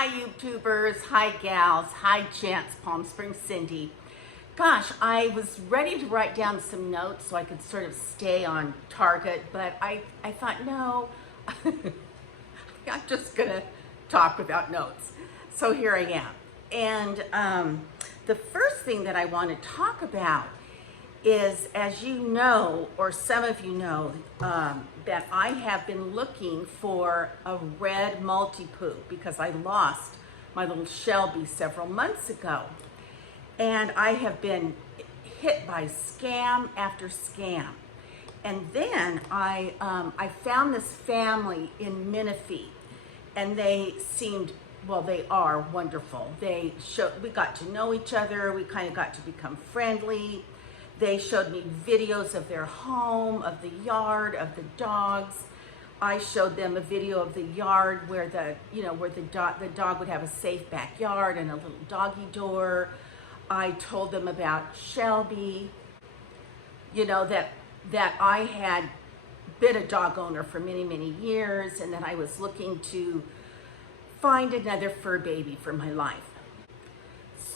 Hi YouTubers, hi gals, hi gents, Palm Springs Cindy. Gosh, I was ready to write down some notes so I could sort of stay on target, but I thought, no, I'm just gonna talk without notes. So here I am. And the first thing that I want to talk about is, as you know, or some of you know, that I have been looking for a red multi-poo because I lost my little Shelby several months ago. And I have been hit by scam after scam. And then I found this family in Menifee, and they seemed, well, they are wonderful. We got to know each other. We kind of got to become friendly. They showed me videos of their home, of the yard, of the dogs. I showed them a video of the yard where the dog would have a safe backyard and a little doggy door. I told them about Shelby, that I had been a dog owner for many, many years, and that I was looking to find another fur baby for my life.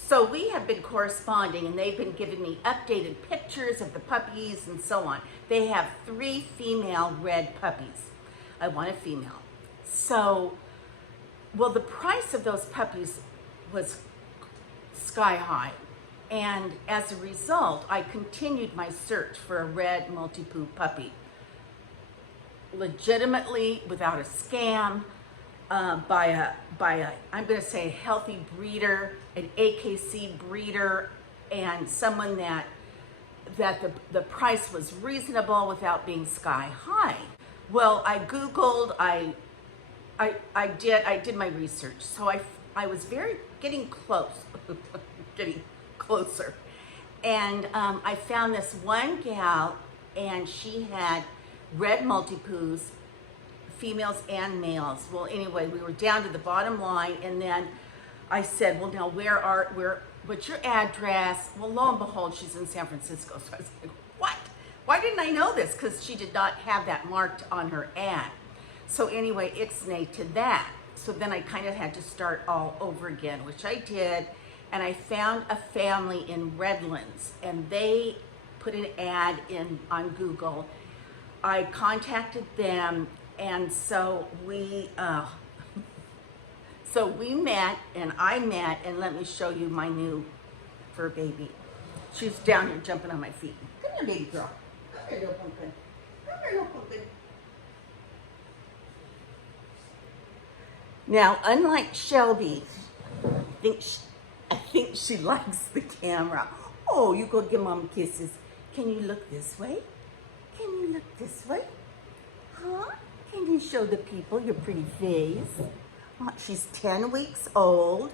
So we have been corresponding, and they've been giving me updated pictures of the puppies and so on. They have 3 female red puppies. I want a female. So, well, the price of those puppies was sky high. And as a result, I continued my search for a red multi-poo puppy. Legitimately, without a scam, by a I'm going to say a healthy breeder, an AKC breeder, and someone that the price was reasonable without being sky high. Well, I Googled, I did my research, so I was getting closer, and I found this one gal, and she had red multi-poos, females and males. Well, anyway, we were down to the bottom line, and then I said, well, now what's your address? Well, lo and behold, she's in San Francisco. So I was like, what? Why didn't I know this? Because she did not have that marked on her ad. So anyway, ixnay to that. So then I kind of had to start all over again, which I did, and I found a family in Redlands, and they put an ad on Google. I contacted them, and so we met, and let me show you my new fur baby. She's down here jumping on my feet. Come here, baby girl. Come here, little pumpkin. Come here, little pumpkin. Now, unlike Shelby, I think she likes the camera. Oh, you go give mom kisses. Can you look this way? Can you look this way? Huh? Can you show the people your pretty face? She's 10 weeks old.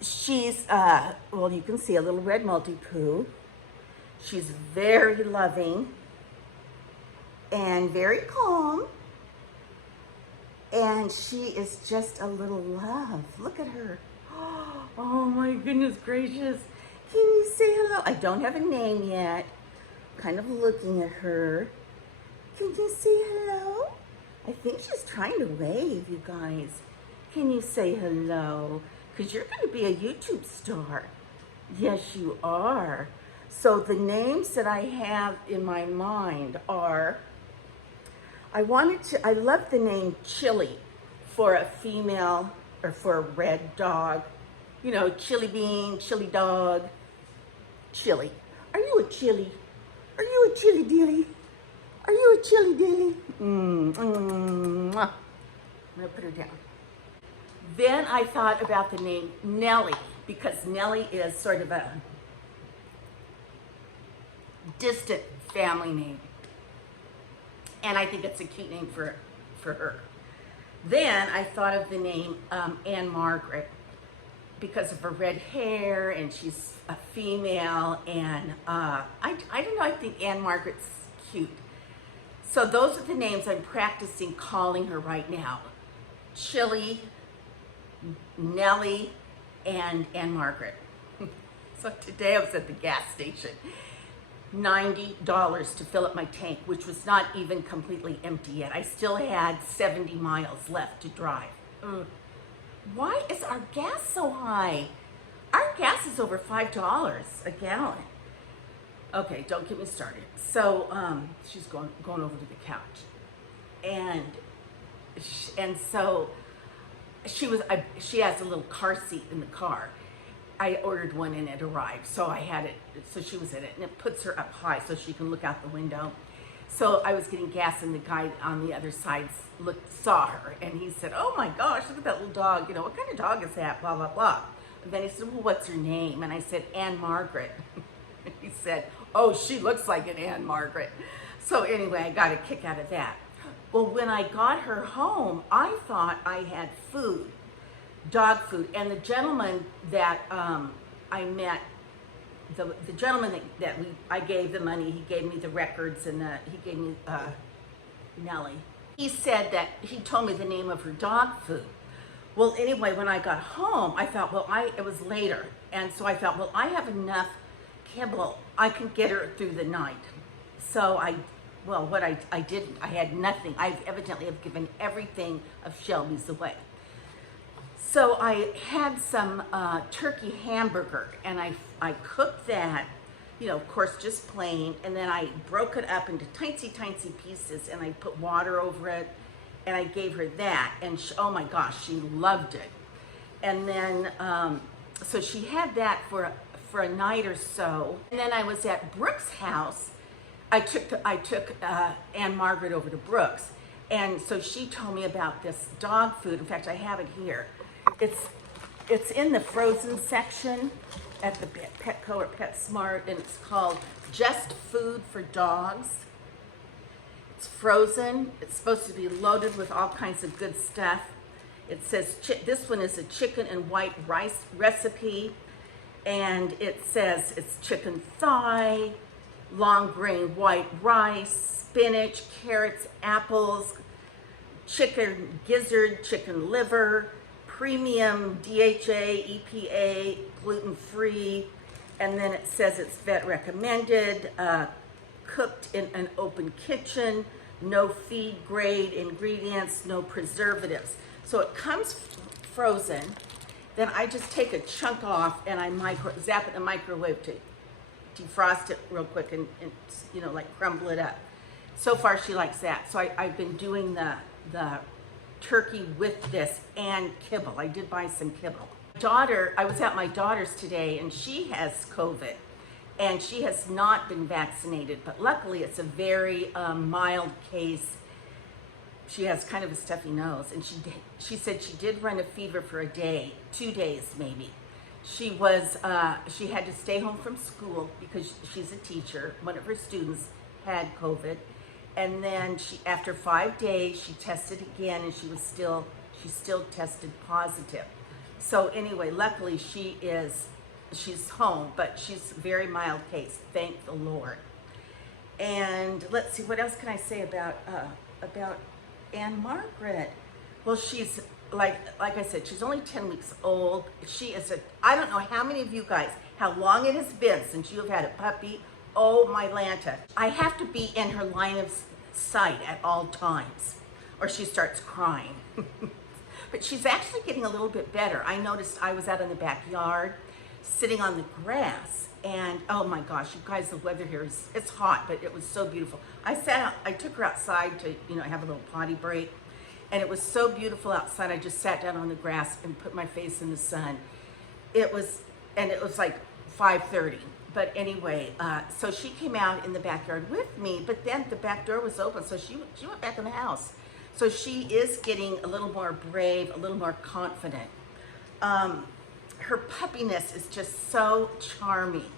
She's, well, you can see a little red multi-poo. She's very loving and very calm. And she is just a little love. Look at her. Oh my goodness gracious. Can you say hello? I don't have a name yet. Kind of looking at her. Can you say hello? I think she's trying to wave, you guys. Can you say hello? Because you're going to be a YouTube star. Yes, you are. So the names that I have in my mind are, I love the name Chili for a female, or for a red dog. You know, chili bean, chili dog, Chili. Are you a chili? Are you a chili dilly? Are you a chili dilly? I'm gonna put her down. Then I thought about the name Nellie, because Nellie is sort of a distant family name. And I think it's a cute name for her. Then I thought of the name Anne Margaret, because of her red hair, and she's a female, and I don't know, I think Anne Margaret's cute. So those are the names I'm practicing calling her right now. Chili, Nellie, and Anne Margaret. So today I was at the gas station. $90 to fill up my tank, which was not even completely empty yet. I still had 70 miles left to drive. why is our gas so high? Our gas is over $5 a gallon. Okay, don't get me started. So she's going over to the couch, and so she has a little car seat in the car. I ordered one and it arrived, so I had it. So she was in it, and it puts her up high so she can look out the window. So I was getting gas, and the guy on the other side saw her, and he said, "Oh my gosh, look at that little dog. You know, what kind of dog is that? Blah blah blah." And then he said, "Well, what's her name?" And I said, "Anne Margaret." He said, "Oh, she looks like an Anne Margaret." So anyway, I got a kick out of that. Well, when I got her home, I thought I had food, dog food, and the gentleman that I met, the gentleman that I gave the money, he gave me the records, and he gave me Nellie. He said that he told me the name of her dog food. Well, anyway, when I got home, I thought, well, it was later, and so I thought, well, I have enough kibble, I can get her through the night. So I didn't. I had nothing. I evidently have given everything of Shelby's away. So I had some turkey hamburger, and I cooked that, you know, of course, just plain, and then I broke it up into tiny pieces, and I put water over it, and I gave her that, and oh my gosh, she loved it. And then, so she had that for a night or so, and then I was at Brooke's house. I took Anne Margaret over to Brooke's, and so she told me about this dog food. In fact, I have it here. It's in the frozen section at the Petco or PetSmart, and it's called Just Food for Dogs. It's frozen. It's supposed to be loaded with all kinds of good stuff. It says this one is a chicken and white rice recipe, and it says it's chicken thigh, long grain white rice, spinach, carrots, apples, chicken gizzard, chicken liver, premium DHA, EPA, gluten-free, and then it says it's vet recommended, cooked in an open kitchen, no feed grade ingredients, no preservatives. So it comes frozen. Then I just take a chunk off and I zap it in the microwave to defrost it real quick and you know, like crumble it up. So far she likes that. So I've been doing the turkey with this and kibble. I did buy some kibble. I was at my daughter's today, and she has COVID, and she has not been vaccinated, but luckily it's a very mild case. She has kind of a stuffy nose, and she said she did run a fever for a day, 2 days maybe. She had to stay home from school because she's a teacher. One of her students had COVID, and then after 5 days she tested again, and she still tested positive. So anyway, luckily she's home, but she's a very mild case, thank the Lord. And let's see, what else can I say about Anne Margaret? Well, she's like I said, she's only 10 weeks old. I don't know how many of you guys, how long it has been since you have had a puppy. Oh my Lanta. I have to be in her line of sight at all times, or she starts crying. But she's actually getting a little bit better. I noticed I was out in the backyard, sitting on the grass, and oh my gosh, you guys, the weather here it's hot, but it was so beautiful. I took her outside to, you know, have a little potty break, and it was so beautiful outside. I just sat down on the grass and put my face in the sun. It was like 5:30. But anyway, so she came out in the backyard with me, but then the back door was open, so she went back in the house. So she is getting a little more brave, a little more confident. Her puppiness is just so charming.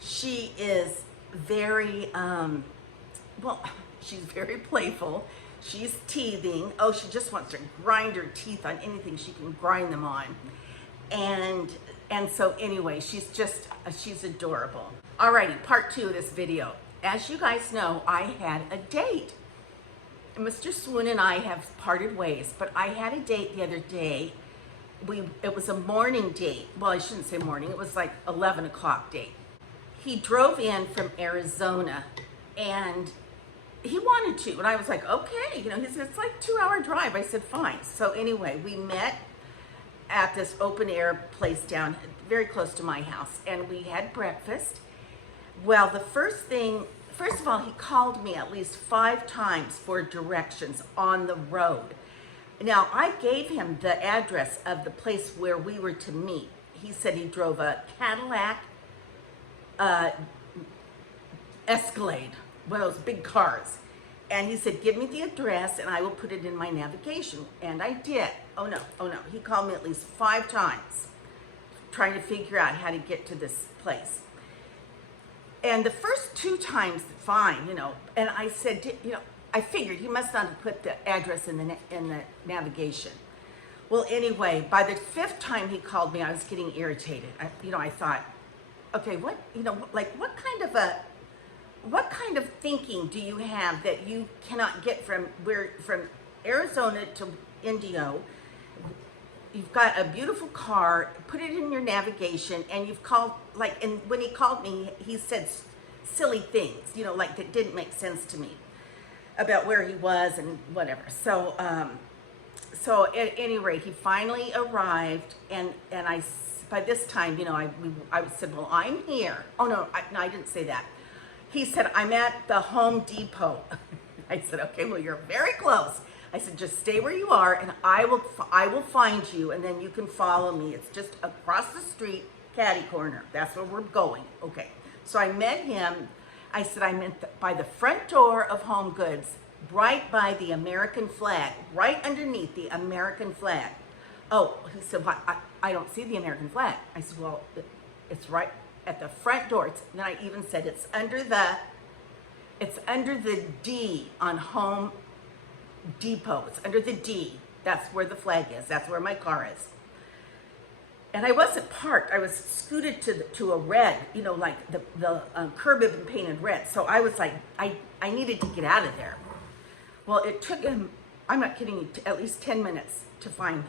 She is very, she's very playful. She's teething. Oh, she just wants to grind her teeth on anything she can grind them on. And so anyway, she's adorable. Alrighty, part 2 of this video. As you guys know, I had a date. Mr. Swoon and I have parted ways, but I had a date the other day. It was a morning date. Well, I shouldn't say morning. It was like 11 o'clock date. He drove in from Arizona, and he wanted to, and I was like, okay, he said, it's like 2-hour drive. I said, fine. So anyway, we met at this open air place down very close to my house, and we had breakfast. Well, first of all, he called me at least 5 times for directions on the road. Now, I gave him the address of the place where we were to meet. He said he drove a Cadillac Escalade, one of those big cars. And he said, give me the address and I will put it in my navigation. And I did. Oh no. He called me at least 5 times trying to figure out how to get to this place. And the first 2 times, fine, and I said, I figured he must not have put the address in the navigation. Well, anyway, by the 5th time he called me, I was getting irritated. I thought, okay, what kind of thinking do you have that you cannot get from Arizona to Indio? You've got a beautiful car, put it in your navigation, and you've called, and when he called me, he said silly things, that didn't make sense to me about where he was and whatever. So at any rate, he finally arrived, and by this time, I said, well, I'm here. Oh no, I didn't say that. He said, I'm at the Home Depot. I said, okay, well, you're very close. I said, just stay where you are, and I will find you, and then you can follow me. It's just across the street, catty corner. That's where we're going. Okay. So I met him. I said, I'm by the front door of Home Goods, right by the American flag, right underneath the American flag. Oh, he said, well, I don't see the American flag. I said, well, it's right at the front door. Then I even said, it's under the D on Home Depot. It's under the D. That's where the flag is. That's where my car is. And I wasn't parked. I was scooted to a red, like the curb had been painted red. So I was like, I needed to get out of there. Well, it took him, I'm not kidding you, at least 10 minutes to find me.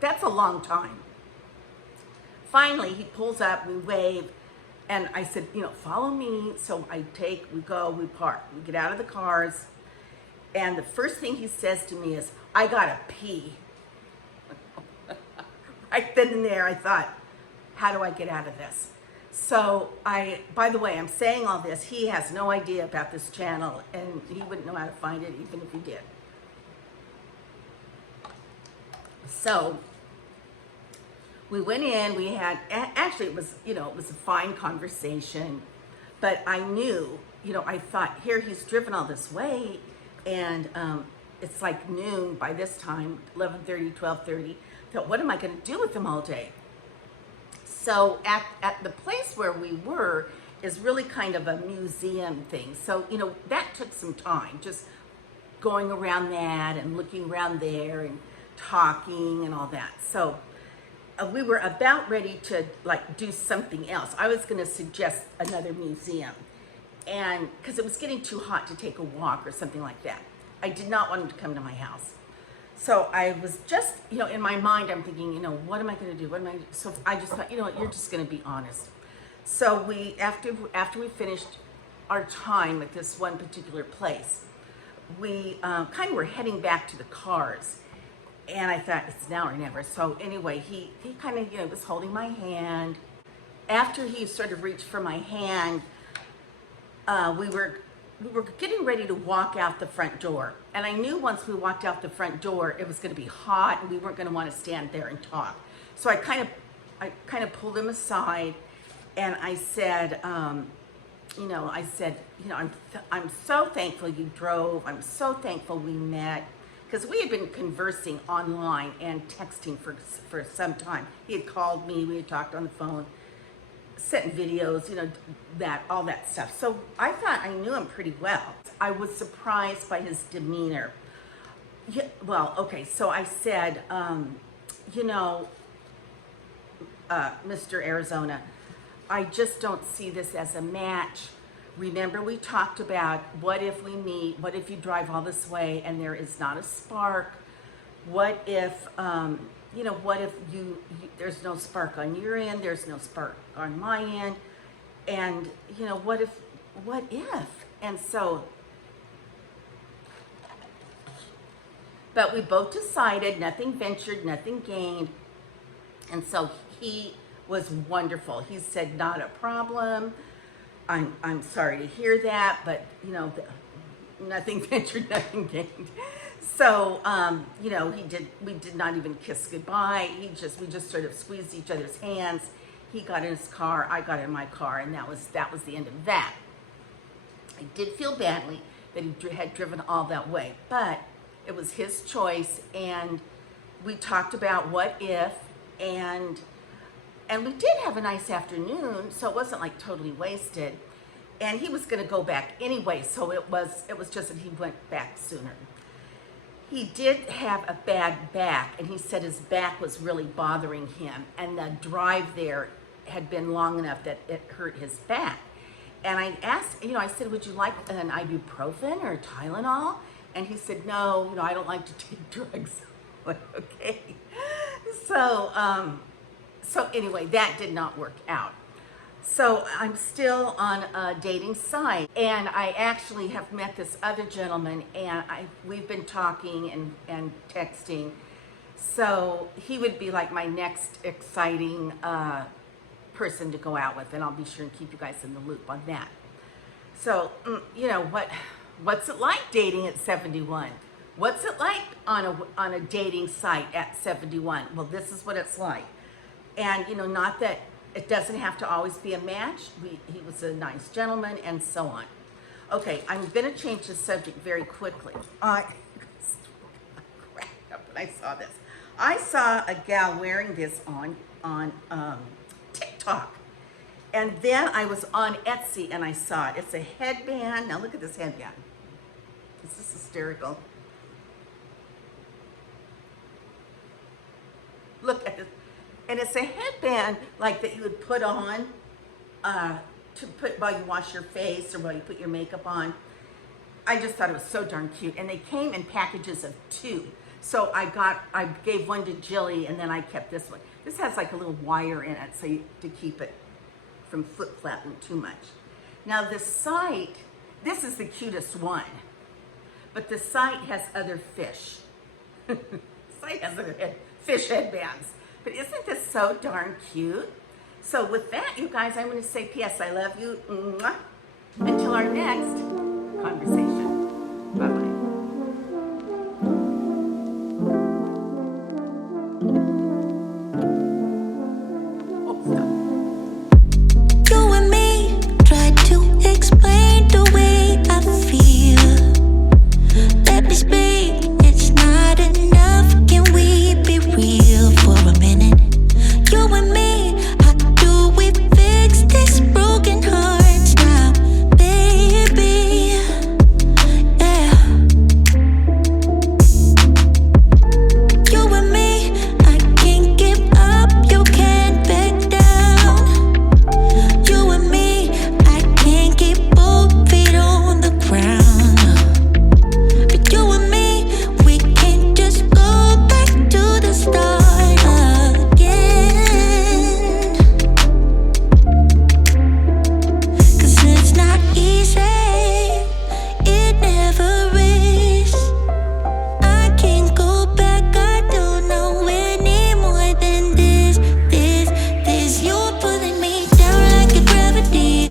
That's a long time. Finally, he pulls up, we wave, and I said, follow me. So we go, we park, we get out of the cars. And the first thing he says to me is, I gotta pee. Right then and there, I thought, how do I get out of this? So by the way, I'm saying all this, he has no idea about this channel, and he wouldn't know how to find it even if he did. So we went in, we had, actually it was a fine conversation, but I knew, I thought, here he's driven all this way, and it's like noon by this time, 11:30, 12:30. Thought, what am I going to do with him all day? So at the place where we were is really kind of a museum thing. So, that took some time, just going around that and looking around there and talking and all that. So we were about ready to do something else. I was going to suggest another museum, and because it was getting too hot to take a walk or something like that. I did not want him to come to my house. So I was just, in my mind, I'm thinking, what am I going to do? So I just thought, you're just going to be honest. So after we finished our time at this one particular place, we kind of were heading back to the cars. And I thought, it's now or never. So anyway, he kind of, was holding my hand. After he sort of reached for my hand, we were getting ready to walk out the front door. And I knew once we walked out the front door, it was going to be hot and we weren't going to want to stand there and talk. So I kind of pulled him aside, and I said, I'm so thankful you drove. I'm so thankful we met. Because we had been conversing online and texting for some time. He had called me, we had talked on the phone, sent videos, all that stuff. So I thought I knew him pretty well. I was surprised by his demeanor. Yeah, well, okay, so I said, Mr. Arizona, I just don't see this as a match. Remember, we talked about what if we meet, what if you drive all this way and there is not a spark? What if, what if there's no spark on your end, there's no spark on my end, and, what if? And so But we both decided nothing ventured, nothing gained. And so he was wonderful. He said, not a problem. I'm sorry to hear that, but you know, nothing ventured, nothing gained. So, you know, we did not even kiss goodbye. We just sort of squeezed each other's hands. He got in his car, I got in my car, and that was the end of that. I did feel badly that he had driven all that way, but it was his choice, and we talked about what if, and we did have a nice afternoon, so it wasn't like totally wasted. And he was going to go back anyway, so it was just that he went back sooner. He did have a bad back, and he said his back was really bothering him, and the drive there had been long enough that it hurt his back. And I asked, you know, I said, would you like an ibuprofen or Tylenol? And he said, no, you know, I don't like to take drugs. I'm like, okay. So anyway, that did not work out. So I'm still on a dating site, and I actually have met this other gentleman, and we've been talking and texting. So he would be like my next exciting person to go out with, and I'll be sure and keep you guys in the loop on that. So, you know, what's it like dating at 71? What's it like on a dating site at 71? Well, this is what it's like. And, you know, not that it doesn't have to always be a match. He was a nice gentleman, and so on. Okay, I'm going to change the subject very quickly. I cracked up when I saw this. I saw a gal wearing this on TikTok. And then I was on Etsy, and I saw it. It's a headband. Now look at this headband. This is hysterical. Look at this. And it's a headband like that you would put on to put while you wash your face or while you put your makeup on. I just thought it was so darn cute. And they came in packages of 2. So I gave one to Jilly, and then I kept this one. This has like a little wire in it so to keep it from flip-flapping too much. Now the site, this is the cutest one, but the site has other fish. The site has other fish headbands. But isn't this so darn cute? So with that, you guys, I'm going to say P.S. I love you. Mwah. Until our next conversation. Bye-bye.